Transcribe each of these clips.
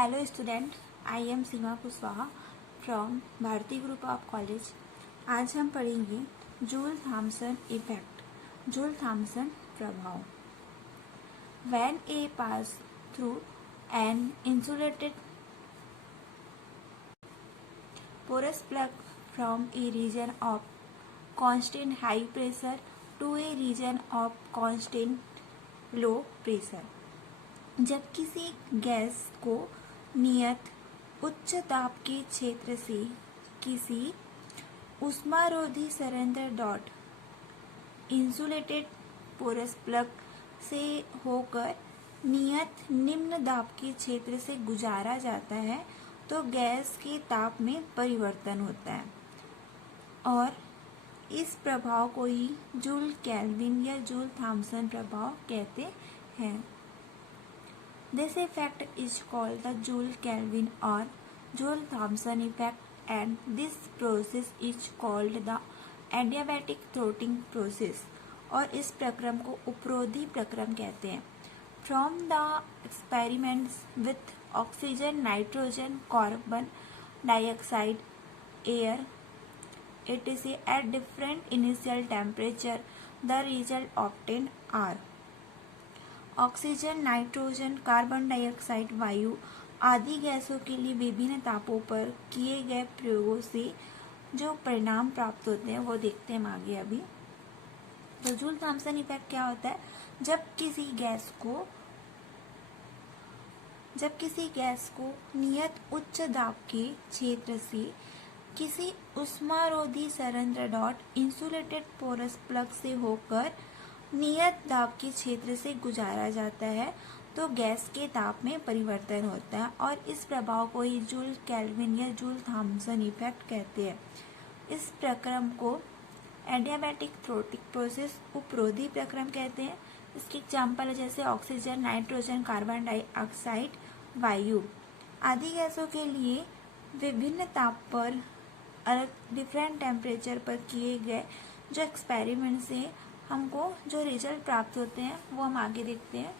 Hello student, I am Seema Kushwaha from Bharti group of college. आज हम पढ़ेंगे Joule Thomson effect, Joule Thomson प्रभाव। When a pass through an insulated porous plug from a region of constant high pressure to a region of constant low pressure, जब किसी gas को नियत उच्च दाब के क्षेत्र से किसी ऊष्मारोधी संरंध्र डॉट इंसुलेटेड पोरस प्लग से होकर नियत निम्न दाब के क्षेत्र से गुजारा जाता है तो गैस के ताप में परिवर्तन होता है और इस प्रभाव को ही जूल केल्विन या जूल थॉमसन प्रभाव कहते हैं। This effect is called the Joule-Kelvin or Joule-Thomson effect, and this process is called the adiabatic throttling process, और इस प्रक्रम को उपरोधी प्रक्रम कहते हैं। From the experiments with oxygen, nitrogen, carbon dioxide, air, etc. at different initial temperature, the result obtained are oxygen, nitrogen, carbon dioxide, वायु आदि गैसों के लिए विभिन्न तापों पर किए गए प्रयोगों से जो परिणाम प्राप्त होते हैं वो देखते हैं हम आगे अभी। तो जूल थॉमसन इफेक्ट क्या होता है? जब किसी गैस को नियत उच्च दाब के क्षेत्र से किसी ऊष्मारोधी संरंध्र डॉट इंसुलेटेड पोरस प्लग से होकर नियत दाब के क्षेत्र से गुजारा जाता है तो गैस के ताप में परिवर्तन होता है और इस प्रभाव को ही जूल केल्विन या जूल थॉमसन इफेक्ट कहते हैं। इस प्रक्रम को एडियाबैटिक थ्रोटलिंग प्रोसेस उपरोधी प्रक्रम कहते हैं। इसके एग्जाम्पल है जैसे ऑक्सीजन, नाइट्रोजन, कार्बन डाइऑक्साइड, वायु आदि गैसों के लिए विभिन्न ताप पर अलग डिफरेंट टेम्परेचर पर किए गए जो एक्सपेरिमेंट से हमको जो रिजल्ट प्राप्त होते हैं वो हम आगे देखते हैं।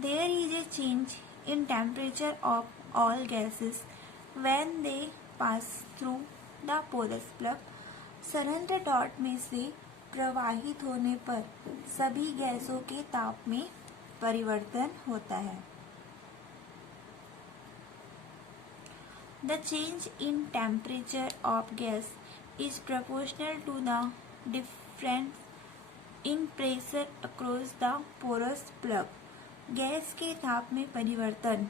There is a change in temperature of all gases when they pass through the porous plug. संरंध्र डॉट में से प्रवाहित होने पर सभी गैसों के ताप में परिवर्तन होता है। The change in temperature of gas is proportional to the difference in pressure across the porous plug। Gas के ताप में परिवर्तन,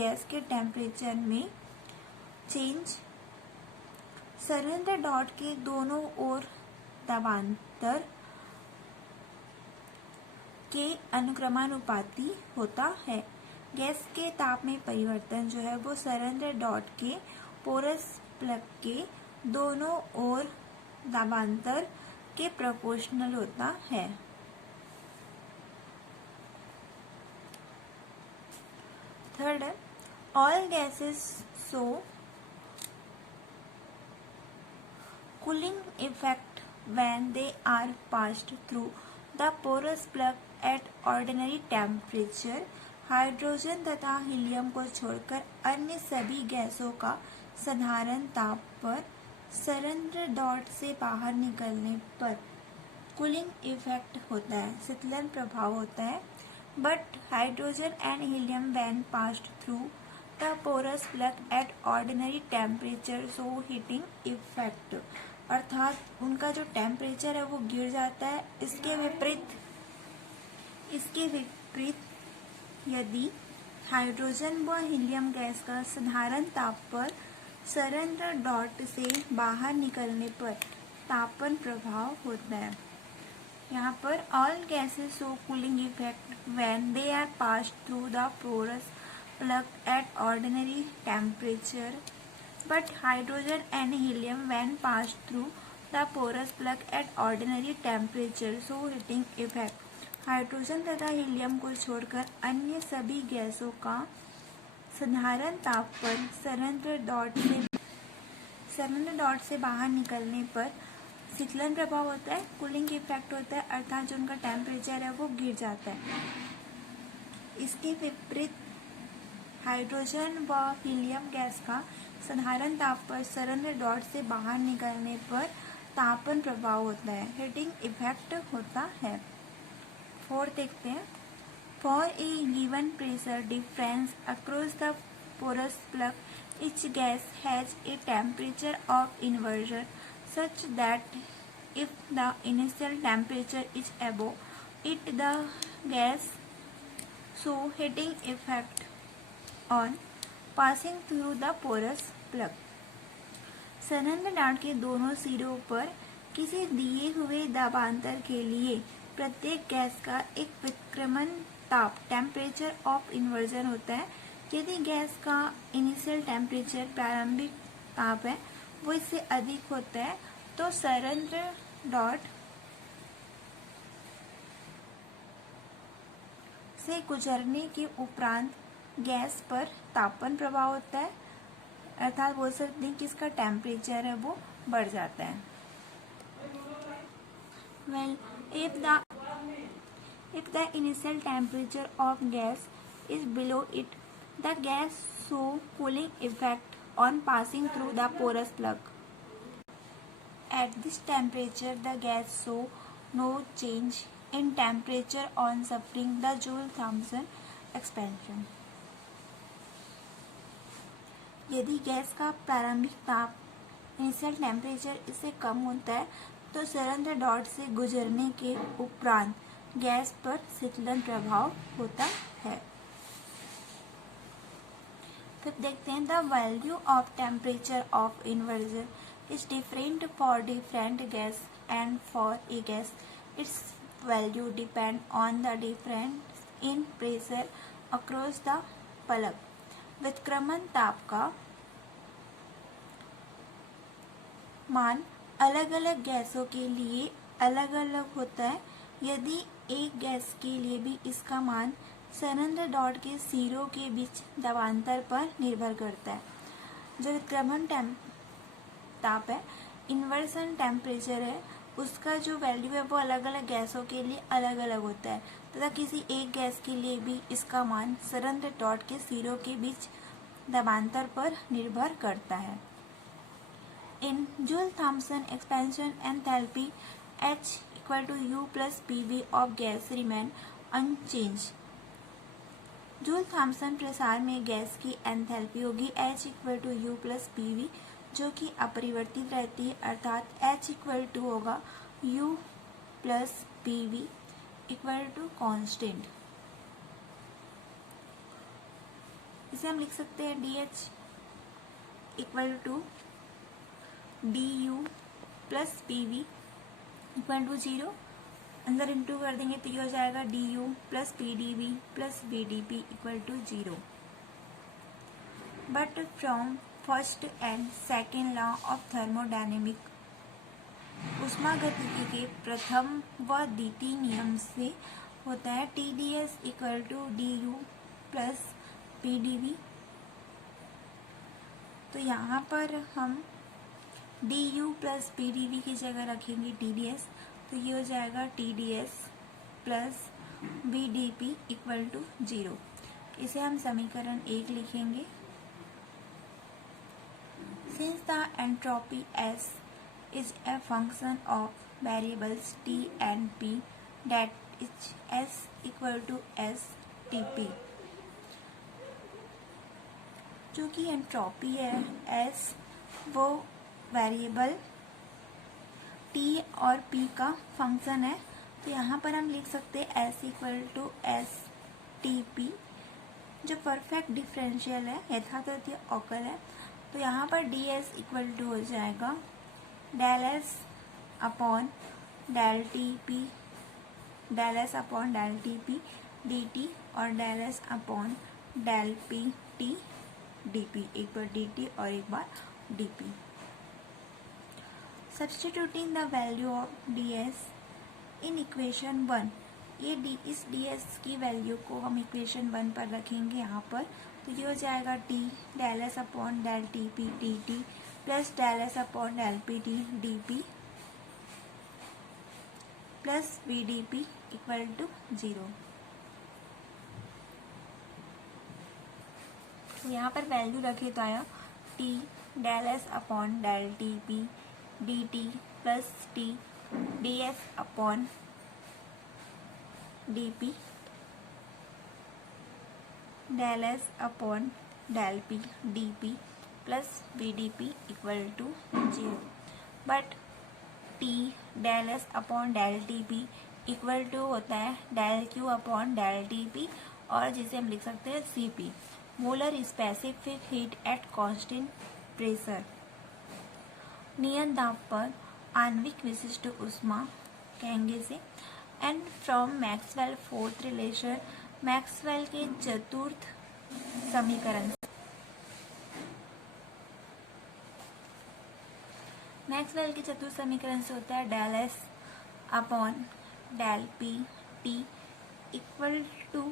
गैस के टेम्परेचर में चेंज संरंध्र डॉट के दोनों ओर दबांतर के अनुक्रमानुपाती होता है। गैस के ताप में परिवर्तन जो है वो संरंध्र डॉट के पोरस प्लग के दोनों ओर दबांतर के प्रोपोर्शनल होता है। थर्ड है all gases show cooling effect when they are passed through the porous plug at ordinary temperature. Hydrogen तथा हीलियम को छोड़कर अन्य सभी गैसों का साधारण ताप पर संरंध्र डॉट से बाहर निकलने पर कूलिंग इफेक्ट होता है, शीतलन प्रभाव होता है। But hydrogen and helium when passed through the porous plug at ordinary temperature show heating effect, अर्थात उनका जो टेम्परेचर है वो गिर जाता है। इसके विपरीत यदि हाइड्रोजन व हीलियम गैस का साधारण ताप पर संरंध्र डॉट से बाहर निकलने पर तापन प्रभाव होता है। यहाँ पर all gases show cooling effect when they are passed through the porous plug at ordinary temperature, but hydrogen and helium when passed through the porous plug at ordinary temperature show heating effect. Hydrogen तथा helium को छोड़कर अन्य सभी गैसों का साधारण ताप पर संरंध्र डॉट से बाहर निकलने पर शीतलन प्रभाव होता है, कूलिंग इफेक्ट होता है, अर्थात जो उनका टेम्परेचर है वो गिर जाता है। इसके विपरीत हाइड्रोजन व हीलियम गैस का साधारण ताप पर संरंध्र डॉट से बाहर निकलने पर तापन प्रभाव होता है, हीटिंग इफेक्ट होता है। 4 देखते हैं। For a given pressure difference across the porous plug, each gas has a temperature of inversion such that if the initial temperature is above it, the gas show heating effect on passing through the porous plug. संरंध्र डाट के दोनों सिरों पर किसी दिए हुए दाबांतर के लिए प्रत्येक गैस का एक विक्रमण ताप टेम्परेचर ऑफ इन्वर्जन होता है। यदि गैस का इनिशियल टेम्परेचर प्रारंभिक ताप है वो इससे अधिक होता है तो संरंध्र डॉट से गुजरने के उपरांत गैस पर तापन प्रभाव होता है, अर्थात बोल सकते हैं कि इसका टेम्परेचर है वो बढ़ जाता है। Well, if the initial temperature of gas is below it, the gas show cooling effect on passing through the porous plug. At this temperature, the gas show no change in temperature on suffering the Joule-Thomson expansion. यदि gas का प्रारंभिक ताप initial temperature इससे कम होता है तो संरंध्र dot से गुजरने के उपरांत गैस पर शीतलन प्रभाव होता है। फिर देखते हैं the value of temperature of inversion is different for different gas and for a gas its value depend on the difference in pressure across the plug. व्युत्क्रमण ताप का मान अलग अलग गैसों के लिए अलग अलग होता है। यदि एक गैस के लिए भी इसका मान संरंध्र डॉट के सिरों के बीच दबांतर पर निर्भर करता है। जो व्युत्क्रमण ताप है, इन्वर्सन टेम्परेचर है, उसका जो वैल्यू है वो अलग अलग गैसों के लिए अलग अलग होता है तथा किसी एक गैस के लिए भी इसका मान संरंध्र डॉट के सिरों के बीच दबांतर पर निर्भर करता है। इन Joule-Thomson expansion enthalpy H equal to U plus PV of gas remain unchanged. Joule Thomson प्रसार में गैस की एंथैल्पी होगी H equal to U plus PV जो कि अपरिवर्तित रहती है, अर्थात H इक्वल टू होगा U plus PV equal to constant. इसे हम लिख सकते हैं DH equal to DU plus PV equal to 0। अंदर इंटू कर देंगे तो ये हो जाएगा DU plus PDV plus VDP equal to 0। But from first and second law of thermodynamic, ऊष्मागतिकी के प्रथम व द्वितीय नियम से होता है TdS equal to DU plus PDV। तो यहाँ पर हम DU प्लस PDV की जगह रखेंगे TdS, तो ये हो जाएगा TdS plus VDP equal to 0। इसे हम समीकरण 1 लिखेंगे। Since the entropy S is a function of variables T and P, that is S equal to STP। जो कि एंट्रोपी है S वो वेरिएबल T और P का फंक्शन है, तो यहाँ पर हम लिख सकते हैं S इक्वल टू STP जो परफेक्ट डिफरेंशियल है, यथातथीय अवकल है। तो यहाँ पर ds इक्वल टू हो जाएगा del S upon del TP, del S upon del TP dt और del S upon del PT dP, एक बार dt और एक बार dP। Substituting the value of ds in equation 1, ये इस ds की वैल्यू को हम इक्वेशन 1 पर रखेंगे यहाँ पर, तो ये हो जाएगा t del S upon del TP dt plus del S upon del PT dP plus VDP equal to 0। तो यहाँ पर वैल्यू रखे तो आया T del S upon del T P D T plus T D S upon D P del S upon del P D P plus V D P equal to 0। But T del S upon del T P equal to होता है del Q upon del T P, और जिसे हम लिख सकते हैं C P, molar specific heat at constant pressure. नियत दाब पर आणविक विशिष्ट ऊष्मा कहेंगे इसे। And from Maxwell fourth relation, Maxwell के चतुर्थ समीकरण से होता है del S upon del P T equal to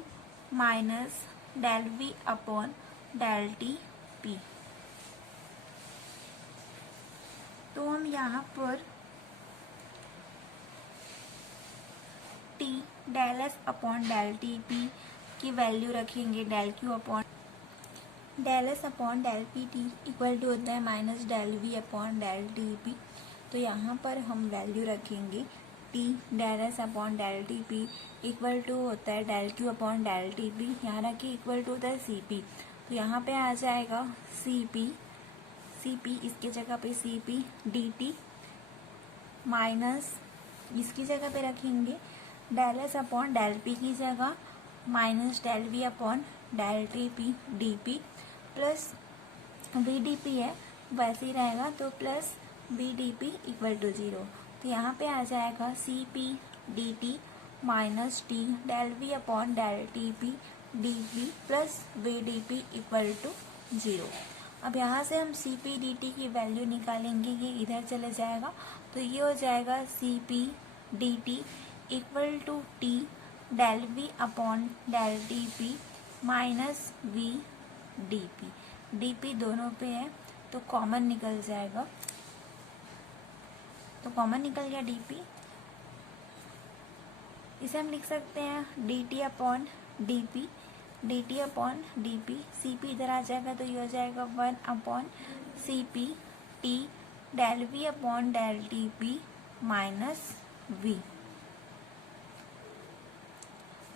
minus del V upon del T P. तो हम यहाँ पर T del S upon del T P की वैल्यू रखेंगे del Q upon del S upon del P T equal to होता है minus del V upon del T P. तो यहाँ पर हम वैल्यू रखेंगे T del S upon del T P equal to होता है del Q upon del T P, यहाँ रखिए इक्वल टू होता है सी पी। तो यहाँ पे आ जाएगा सी पी इसके जगह पे C P D T minus इसकी जगह पे रखेंगे del S upon del P की जगह minus del V upon del T P D P plus V D P है वैसे ही रहेगा, तो plus V D P equal to 0। तो यहाँ पे आ जाएगा C P D T minus T del V upon del T P D P plus V D P equal to 0। अब यहाँ से हम सी पी डी टी की वैल्यू निकालेंगे, ये इधर चले जाएगा, तो ये हो जाएगा C P D T equal to T del V upon del T P minus V D P. D P दोनों पे है तो कॉमन निकल जाएगा, तो कॉमन निकल गया डी पी। इसे हम लिख सकते हैं D T upon D P, D T upon D P, C P इधर आ जाएगा तो ये हो जाएगा 1 upon C P T del V upon del T P minus V.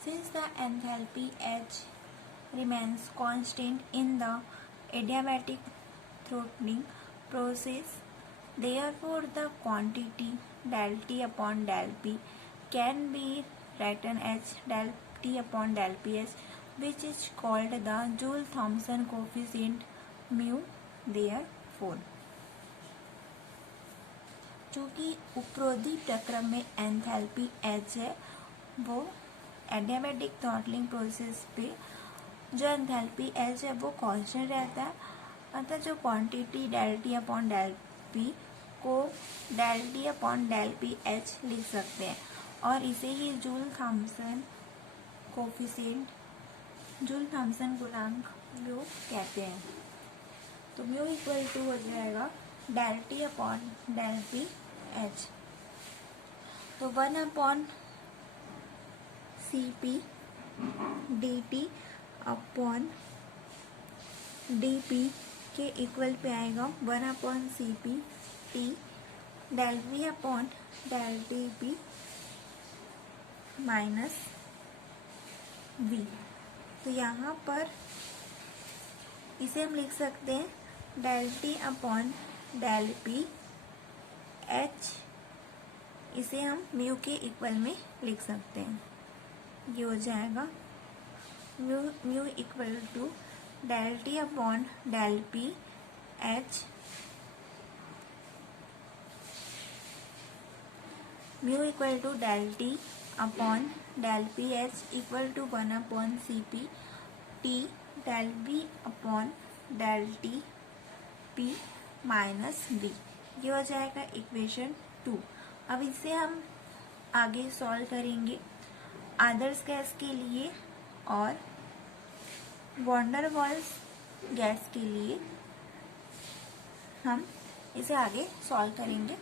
Since the enthalpy H remains constant in the adiabatic throttling process, therefore the quantity del T upon del P can be written as del T upon del PS, which is called the Joule-Thomson coefficient mu. Therefore, चूँकि उपरोधी प्रक्रम में enthalpy H है, वो adiabatic throttling process पे जो enthalpy H है वो constant रहता है, अतः जो quantity del T upon del P को del T upon del P H लिख सकते हैं, और इसे ही जूल-थॉम्सन कोफिशिएंट, जूल-थॉम्सन गुणांक म्यू कहते हैं। तो म्यू इक्वल टू हो जाएगा del T upon del P H। तो 1 upon C P D T upon D P के इक्वल पे आएगा 1 upon C P T del V upon del T P minus V. तो यहाँ पर इसे हम लिख सकते हैं del T upon del P H, इसे हम म्यू के इक्वल में लिख सकते हैं। ये हो जाएगा mu equal to del T upon del P H, mu equal to del T upon del P H equal to 1 upon C P T del B upon del T P minus D. ये हो जाएगा equation 2। अब इसे हम आगे solve करेंगे आदर्श gas के लिए और वॉन डेर वाल्स गैस के लिए हम इसे आगे सॉल्व करेंगे।